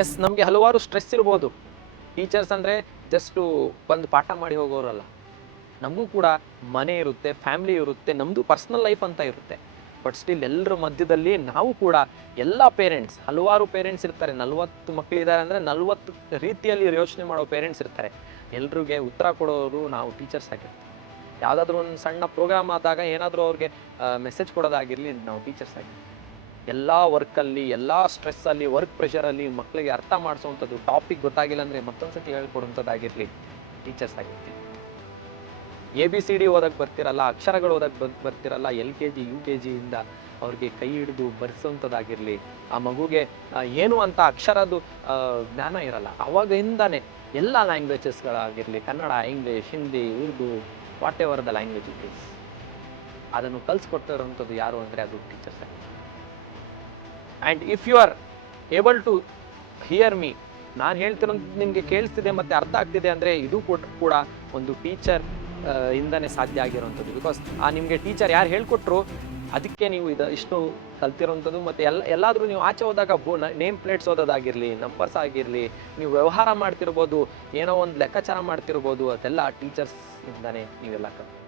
S, ನಮಗೆ ಹಲವಾರು stress ಇರ್ಬೋದು. ಟೀಚರ್ಸ್ ಅಂದರೆ ಜಸ್ಟು ಬಂದು ಪಾಠ ಮಾಡಿ ಹೋಗೋರಲ್ಲ. ನಮಗೂ ಕೂಡ ಮನೆ ಇರುತ್ತೆ, ಫ್ಯಾಮಿಲಿ ಇರುತ್ತೆ, ನಮ್ಮದು ಪರ್ಸ್ನಲ್ ಲೈಫ್ ಅಂತ ಇರುತ್ತೆ. ಬಟ್ ಸ್ಟಿಲ್ ಎಲ್ಲರ ಮಧ್ಯದಲ್ಲಿ ನಾವು ಕೂಡ ಎಲ್ಲ ಪೇರೆಂಟ್ಸ್, ಹಲವಾರು ಪೇರೆಂಟ್ಸ್ ಇರ್ತಾರೆ. 40 ಮಕ್ಕಳಿದ್ದಾರೆ ಅಂದರೆ 40 ರೀತಿಯಲ್ಲಿ ಯೋಚನೆ ಮಾಡೋ ಪೇರೆಂಟ್ಸ್ ಇರ್ತಾರೆ. ಎಲ್ರಿಗೆ ಉತ್ತರ ಕೊಡೋರು ನಾವು ಟೀಚರ್ಸ್ ಆಗಿರ್ತೀವಿ. ಯಾವುದಾದ್ರೂ ಒಂದು ಸಣ್ಣ ಪ್ರೋಗ್ರಾಮ್ ಆದಾಗ ಏನಾದರೂ ಅವ್ರಿಗೆ ಮೆಸೇಜ್ ಕೊಡೋದಾಗಿರಲಿ, ನಾವು ಟೀಚರ್ಸ್ ಆಗಿರ್ತೀವಿ. ಎಲ್ಲ ವರ್ಕಲ್ಲಿ, ಎಲ್ಲ ಸ್ಟ್ರೆಸ್ಸಲ್ಲಿ, ವರ್ಕ್ ಪ್ರೆಷರಲ್ಲಿ ಮಕ್ಕಳಿಗೆ ಅರ್ಥ ಮಾಡಿಸೋವಂಥದ್ದು, ಟಾಪಿಕ್ ಗೊತ್ತಾಗಿಲ್ಲ ಅಂದರೆ ಮತ್ತೊಂದ್ಸತಿ ಹೇಳ್ಕೊಡುವಂಥದ್ದಾಗಿರಲಿ, ಟೀಚರ್ಸ್ ಆಗಿರ್ತೀವಿ. ABCD ಓದಕ್ಕೆ ಬರ್ತಿರಲ್ಲ, ಅಕ್ಷರಗಳು ಓದಕ್ಕೆ ಬರ್ತಿರಲ್ಲ, LKG UKG ಇಂದ ಅವ್ರಿಗೆ ಕೈ ಹಿಡಿದು ಬರ್ಸೋವಂಥದ್ದಾಗಿರಲಿ, ಆ ಮಗುಗೆ ಏನು ಅಂತ ಅಕ್ಷರದ್ದು ಜ್ಞಾನ ಇರಲ್ಲ, ಅವಾಗಿಂದಾನೆ ಎಲ್ಲ ಲ್ಯಾಂಗ್ವೇಜಸ್ಗಳಾಗಿರಲಿ, Kannada, English, Hindi, Urdu, whatever the language it is, ಅದನ್ನು ಕಲಿಸ್ಕೊಡ್ತಿರೋಂಥದ್ದು ಯಾರು ಅಂದರೆ ಅದು ಟೀಚರ್ಸ್ ಆಗಿ. And if you are able to hear me, ನಾನು ಹೇಳ್ತಿರೋದು ನಿಮಗೆ ಕೇಳಿಸ್ತಿದೆ ಮತ್ತು ಅರ್ಥ ಆಗ್ತಿದೆ ಅಂದರೆ ಇದು ಕೂಡ ಒಂದು ಟೀಚರ್ ಇಂದನೇ ಸಾಧ್ಯ ಆಗಿರೋವಂಥದ್ದು. ಬಿಕಾಸ್ ನಿಮಗೆ ಟೀಚರ್ ಯಾರು ಹೇಳ್ಕೊಟ್ರು ಅದಕ್ಕೆ ನೀವು ಇಷ್ಟು ಕಲ್ತಿರೋವಂಥದ್ದು. ಮತ್ತು ಎಲ್ಲಾದರೂ ನೀವು ಆಚೆ ಹೋದಾಗ ನೇಮ್ ಪ್ಲೇಟ್ಸ್ ಓದೋದಾಗಿರಲಿ, ನಂಬರ್ಸ್ ಆಗಿರಲಿ, ನೀವು ವ್ಯವಹಾರ ಮಾಡ್ತಿರ್ಬೋದು, ಏನೋ ಒಂದು ಲೆಕ್ಕಾಚಾರ ಮಾಡ್ತಿರ್ಬೋದು, ಅದೆಲ್ಲ ಟೀಚರ್ಸ್ ಇಂದನೇ ನೀವೆಲ್ಲ ಕಲ್ತು.